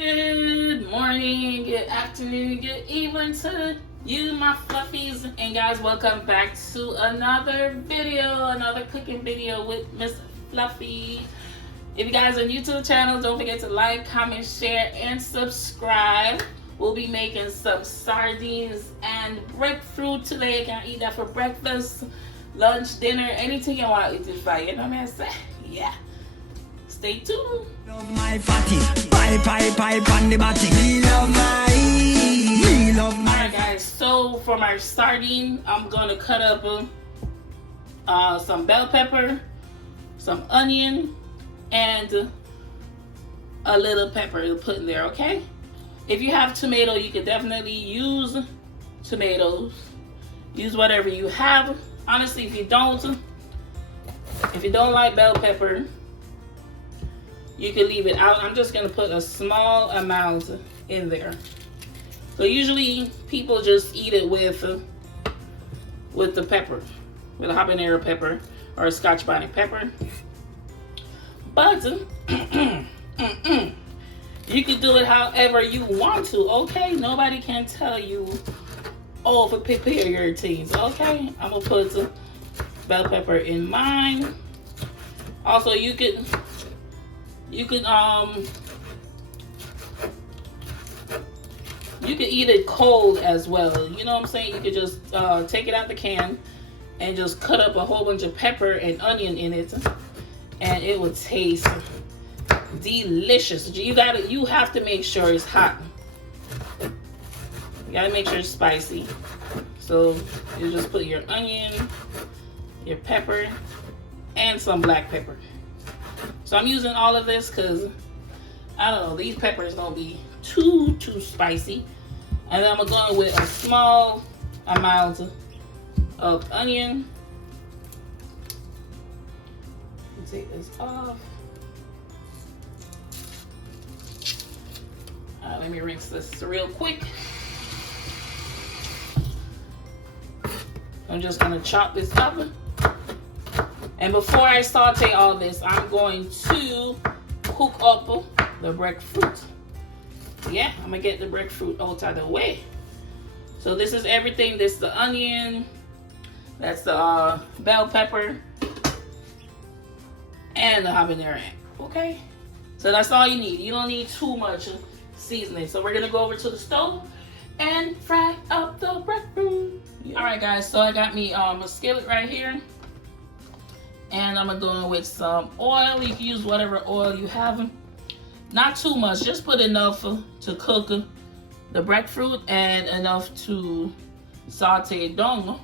Good morning, good afternoon, good evening to you, my fluffies. And guys, welcome back to another video, another cooking video with Miss Fluffy. If you guys are new to the channel, don't forget to like, comment, share, and subscribe. We'll be making some sardines and breadfruit today. You can eat that for breakfast, lunch, dinner, anything you want to eat it by. You know what I'm saying? Yeah. Stay tuned. Love my fatty, pie on the body. We love my. Alright guys, so for my sardine, I'm gonna cut up some bell pepper, some onion, and a little pepper to put in there, okay? If you have tomato, you could definitely use tomatoes. Use whatever you have. Honestly, if you don't like bell pepper, you can leave it out. I'm just gonna put a small amount in there. So usually people just eat it with the pepper, with a habanero pepper or a Scotch bonnet pepper. But you can do it however you want to, okay? Nobody can tell you, oh, for prepare your things, okay? I'm gonna put bell pepper in mine. Also, you could eat it cold as well. You know what I'm saying? You could just take it out the can and just cut up a whole bunch of pepper and onion in it, and it would taste delicious. You have to make sure it's hot. You gotta make sure it's spicy. So you just put your onion, your pepper, and some black pepper. So I'm using all of this because, I don't know, these peppers don't be too spicy. And then I'm going with a small amount of onion. Take this off. Let me rinse this real quick. I'm just gonna chop this up. And before I saute all this, I'm going to cook up the breadfruit. Yeah, I'm gonna get the breadfruit out of the way. So this is everything. This is the onion, that's the bell pepper, and the habanero. Okay, so that's all you need. You don't need too much seasoning. So we're gonna go over to the stove and fry up the breadfruit. Yeah. All right, guys. So I got me a skillet right here. And I'm gonna go in with some oil. You can use whatever oil you have. Not too much, just put enough to cook the breadfruit and enough to saute down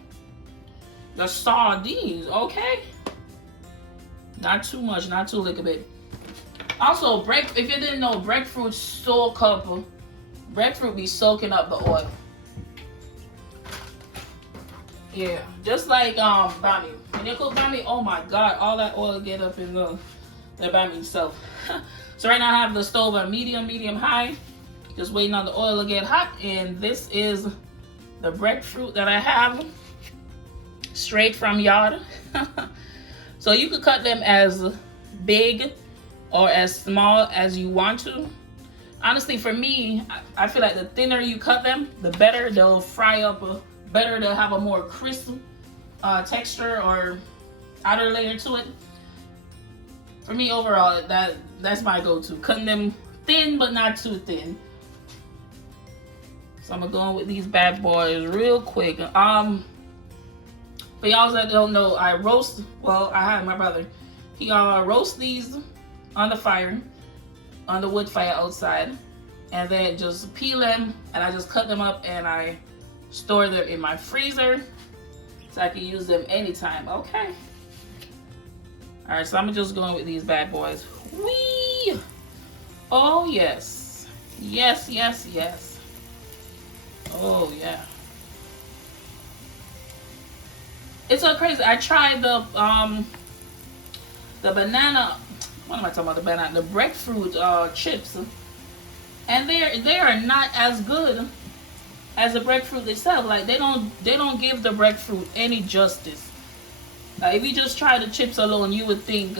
the sardines, okay? Not too much, not too little bit. Also, if you didn't know, breadfruit be soaking up the oil. Yeah, just like bami. When you cook bami, oh my god, all that oil get up in the bami itself. So right now I have the stove on medium high, just waiting on the oil to get hot. And this is the breadfruit that I have, straight from yard. So you could cut them as big or as small as you want to. Honestly, for me, I feel like the thinner you cut them, the better they'll fry up. Better to have a more crisp texture or outer layer to it. For me, overall, that's my go-to. Cutting them thin, but not too thin. So I'm gonna go in with these bad boys real quick. For y'all that don't know, I had my brother. He roast these on the fire, on the wood fire outside, and then just peel them, and I just cut them up and I store them in my freezer so I can use them anytime, okay? All right, so I'm just going with these bad boys. Whee! Oh, yes. Yes. Oh, yeah. It's so crazy. I tried the banana, what am I talking about? The banana, the breadfruit chips. And they are not as good as the breadfruit itself. Like they don't give the breadfruit any justice. If you just try the chips alone, you would think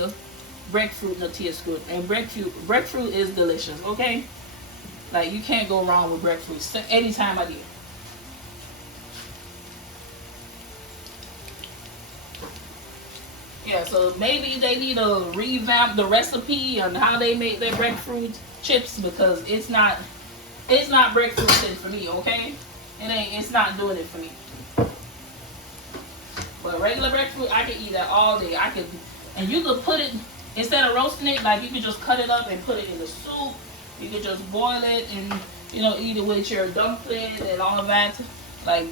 breadfruit not taste good, and breadfruit is delicious. Okay, Like, you can't go wrong with breadfruit any time of the year. Yeah, so maybe they need to revamp the recipe on how they make their breadfruit chips, because it's not breadfruit chips for me, okay? It's not doing it for me. But regular breadfruit, I can eat that all day. And you could put it, instead of roasting it, like you could just cut it up and put it in the soup. You could just boil it and, you know, eat it with your dumpling and all of that. Like,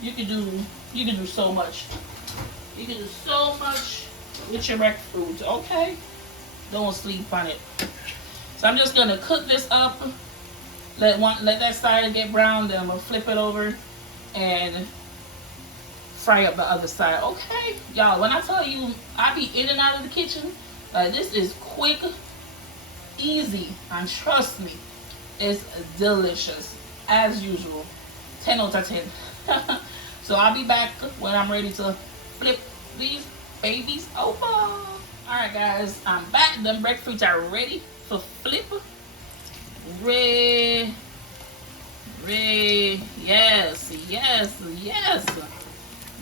you could do so much. You can do so much with your breadfruit, okay? Don't sleep on it. So I'm just gonna cook this up. Let that side get brown. Then I'm gonna flip it over and fry up the other side. Okay, y'all. When I tell you I be in and out of the kitchen, this is quick, easy, and trust me, it's delicious as usual. 10 out of 10. So I'll be back when I'm ready to flip these babies over. Alright guys, I'm back. The breadfruits are ready for flip. Red. Yes.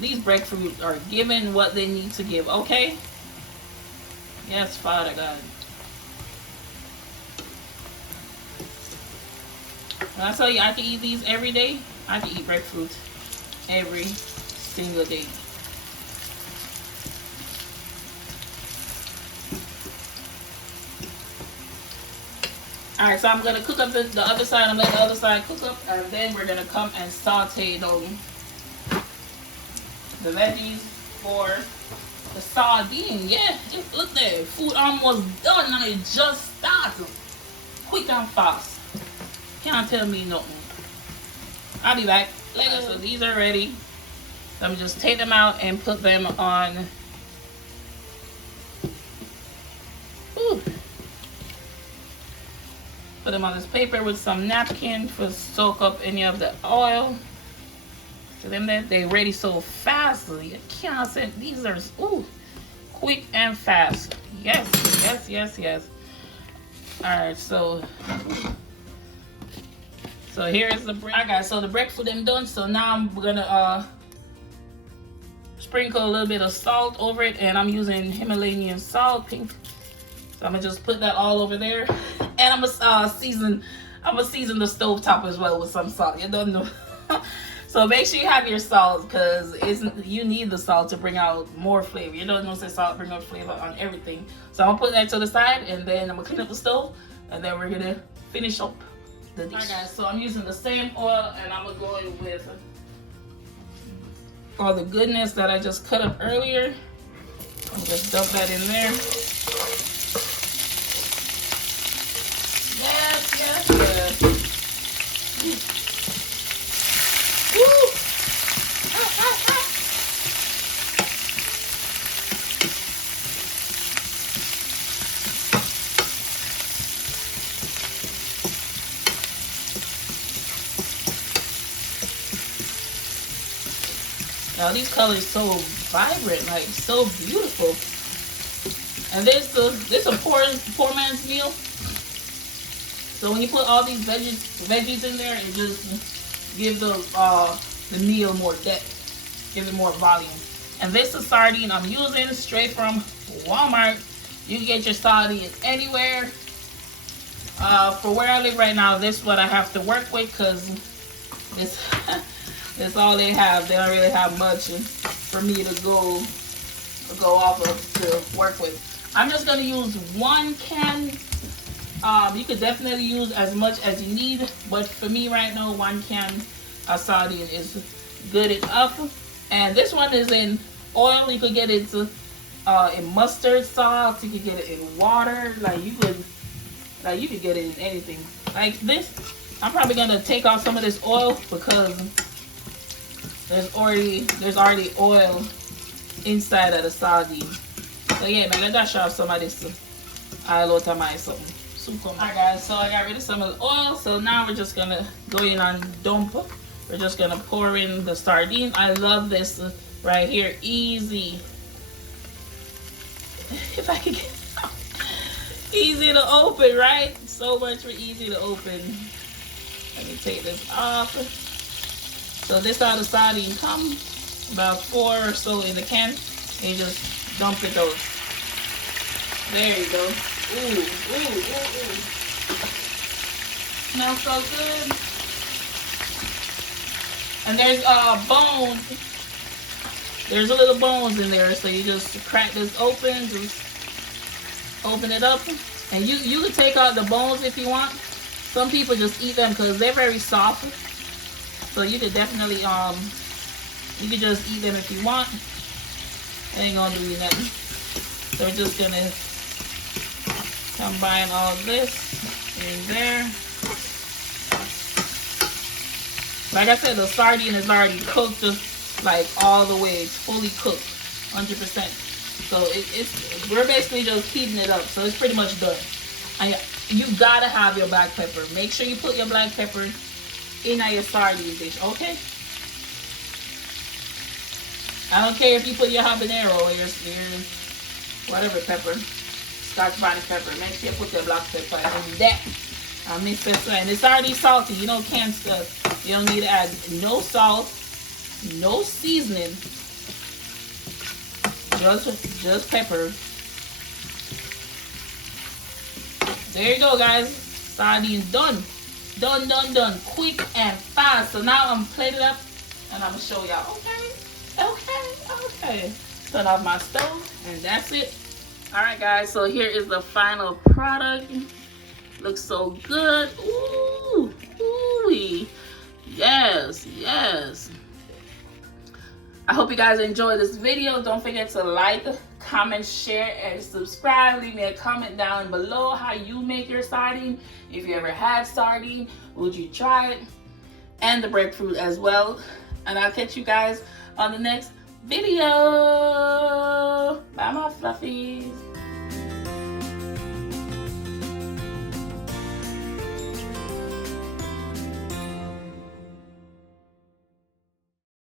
These breadfruits are giving what they need to give, okay? Yes, Father God. When I tell you I can eat these every day, I can eat breadfruit every single day. Alright, so I'm going to cook up the other side. I'm letting the other side cook up. And then we're going to come and saute the veggies for the sardine. Yeah, look there. Food almost done and it just started. Quick and fast. Can't tell me nothing. I'll be back. Later. So these are ready. Let me just take them out and put them on. Ooh. Put them on this paper with some napkin to soak up any of the oil. So then they're ready so fast. You can't say these are quick and fast. Yes. Alright, so here's the bread. Alright guys, so the breadfruit I'm done. So now I'm gonna sprinkle a little bit of salt over it, and I'm using Himalayan salt, pink. So I'm gonna just put that all over there, and I'm gonna season the stove top as well with some salt. You don't know. So make sure you have your salt, because you need the salt to bring out more flavor. You don't know, say salt bring out flavor on everything. So I'm gonna put that to the side, and then I'm gonna clean up the stove, and then we're gonna finish up the dish. Alright guys, so I'm using the same oil, and I'm gonna go in with all the goodness that I just cut up earlier. I'm just dump that in there. Yes. Woo! Now these colors so vibrant, like so beautiful. And this a poor man's meal. So when you put all these veggies in there, it just gives the meal more depth, give it more volume. And this is sardine I'm using straight from Walmart. You can get your sardine anywhere. For where I live right now, this is what I have to work with, because that's all they have. They don't really have much for me to go off of to work with. I'm just gonna use 1 can. You could definitely use as much as you need, but for me right now, 1 can of sardine is good enough. And this one is in oil. You could get it in mustard sauce. You could get it in water. You could get it in anything. Like this, I'm probably gonna take off some of this oil because there's already oil inside of the sardine. So yeah, man, let's show off some of this. I'll lot of my something. Alright guys, so I got rid of some of the oil. So now we're just gonna go in on dump. We're just gonna pour in the sardine. I love this right here. Easy. If I could get it out. Easy to open, right? so much more easy to open. Let me take this off. So this how the sardine come, about 4 or so in the can. And you just dump it out. There you go. Ooh, ooh, ooh, ooh. Smells so good. And there's bones. There's a little bones in there, so you just crack this open, just open it up, and you can take out the bones if you want. Some people just eat them because they're very soft, so you could definitely you could just eat them if you want. It ain't gonna do you nothing. So we're just gonna combine all this in there. Like I said, the sardine is already cooked, just like all the way. It's fully cooked, 100%. So it's we're basically just heating it up. So it's pretty much done. And you gotta have your black pepper. Make sure you put your black pepper in your sardine dish, okay? I don't care if you put your habanero or your whatever pepper, Scotch bonnet pepper. Make sure you put your black pepper in that. I mix this and it's already salty. You know, canned stuff. You don't need to add no salt, no seasoning, just pepper. There you go, guys. Sardine done. Done. Quick and fast. So now I'm plated up and I'm gonna show y'all. Okay. Turn off my stove and that's it. Alright guys, so here is the final product. Looks so good. Ooh, ooh-wee. Yes. I hope you guys enjoyed this video. Don't forget to like, comment, share, and subscribe. Leave me a comment down below how you make your sardine. If you ever had sardine, would you try it? And the breadfruit as well. And I'll catch you guys on the next video. Bye, my fluffies.